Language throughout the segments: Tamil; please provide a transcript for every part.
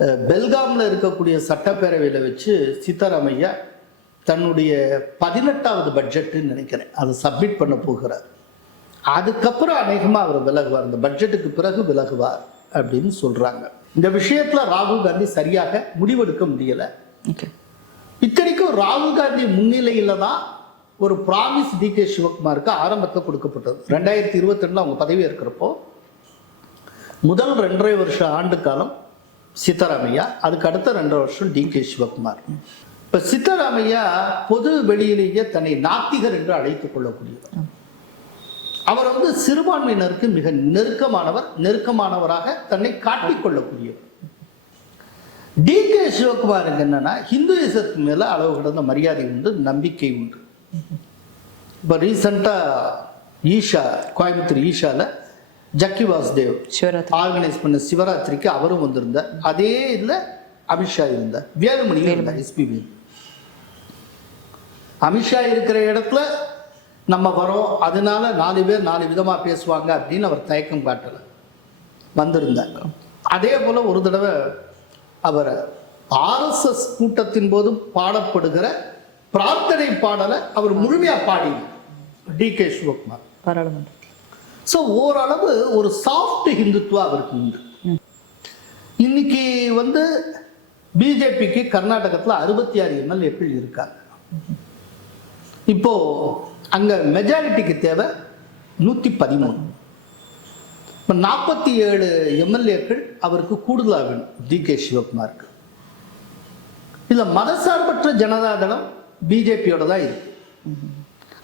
பெல்காம்ல இருக்கக்கூடிய சட்டப்பேரவையில் வச்சு சீதாராமையா தன்னுடைய 18வது பட்ஜெட்டுன்னு நினைக்கிறேன் அதை சப்மிட் பண்ண போகிறார். அதுக்கப்புறம் அநேகமாக அவர் விலகுவார், இந்த பட்ஜெட்டுக்கு பிறகு விலகுவார் அப்படின்னு சொல்றாங்க. இந்த விஷயத்துல ராகுல் காந்தி சரியாக முடிவெடுக்க முடியல. இத்தனைக்கும் ராகுல் காந்தி முன்னிலையில தான் ஒரு ப்ராமிஸ் டி.கே. சிவகுமாருக்கு ஆரம்பத்தில் கொடுக்கப்பட்டது. 2022 அவங்க பதவி இருக்கிறப்போ முதல் 2.5 வருஷ ஆண்டு காலம் சீதாராமையா, அதுக்கு அடுத்த 2.5 வருஷம் டி.கே. சிவகுமார். இப்ப சீதாராமையா பொது வெளியிலேயே தன்னை நாத்திகர் என்று அழைத்துக் கொள்ளக்கூடியவர். அவர் சிறுபான்மையினருக்கு மிக நெருக்கமானவராக தன்னை காட்டிக் கொள்ளக்கூடியவர். டி.கே. சிவகுமாருக்கு என்னன்னா ஹிந்துயிசத்துக்கு மேல அளவு கடந்த மரியாதை உண்டு, நம்பிக்கை உண்டு. இப்ப ரீசெண்டா கோயம்புத்தூர் ஈஷால ஜக்கி வாசுதேவ் ஆர்கனைஸ் பண்ண சிவராத்திரிக்கு அவரும் வந்திருந்தார். அதே இதுல அமித்ஷா இருந்தார், வேலுமணி இருந்தார், எஸ்பிபி. அமித்ஷா இருக்கிற இடத்துல நம்ம வரோம், அதனால 4 பேர் 4 விதமா பேசுவாங்க அப்படின்னு அவர் தயக்கம் காட்டல, வந்திருந்தார். அதே போல ஒரு தடவை அவர் RSS கூட்டத்தின் போது பாடப்படுகிற பிரார்த்தனை பாடலை அவர் முழுமையா பாடி டி.கே. சிவகுமார் பாராளுமன்றம். ஸோ ஓரளவு ஒரு சாஃப்ட் ஹிந்துத்துவா அவருக்கு உண்டு. இன்னைக்கு பிஜேபிக்கு கர்நாடகத்தில் 66 எம்எல்ஏக்கள் இருக்காங்க. இப்போ அங்க மெஜாரிட்டிக்கு தேவை 113. இப்போ 47 எம்எல்ஏக்கள் அவருக்கு கூடுதலாக வேணும் டி.கே. சிவகுமாருக்கு. இதுல மதசார்பற்ற ஜனதாதளம் பிஜேபியோட தான் இருக்கு.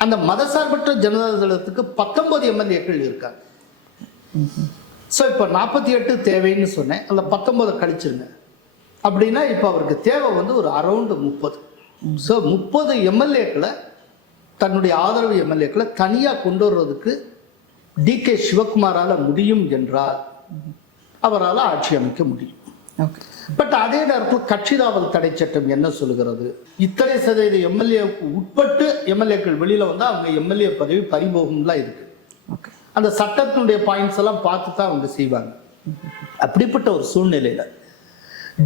அந்த மதசார்பற்ற ஜனதாதளத்துக்கு 19 எம்எல்ஏக்கள் இருக்காங்க. ஸோ இப்போ 48 தேவைன்னு சொன்னேன், அதில் 19 கழிச்சிருங்க. அப்படின்னா இப்போ அவருக்கு தேவை ஒரு அரௌண்டு 30. ஸோ 30 எம்எல்ஏக்களை, தன்னுடைய ஆதரவு எம்எல்ஏக்களை தனியாக கொண்டு வர்றதுக்கு டி.கே. சிவகுமாரால் முடியும் என்றால் அவரால் ஆட்சி அமைக்க முடியும். பட் அதே நேரத்தில் கட்சி தாவல் தடை சட்டம் என்ன சொல்லுகிறது? இத்தனை சதவீத எம்எல்ஏவுக்கு உட்பட்டு எம்எல்ஏக்கள் வெளியில வந்தா அவங்க எம்எல்ஏ பதவி பறிபோகும்லாம் இருக்கு. அந்த சட்டத்தினுடைய பாயிண்ட்ஸ் எல்லாம் பார்த்து தான் அவங்க செய்வாங்க. அப்படிப்பட்ட ஒரு சூழ்நிலையில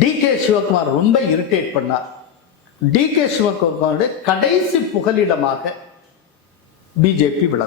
டி.கே. சிவகுமார் ரொம்ப இரிட்டேட் பண்ணார். டி.கே. சிவகுமாருடைய கடைசி புகலிடமாக பிஜேபி விளக்கும்.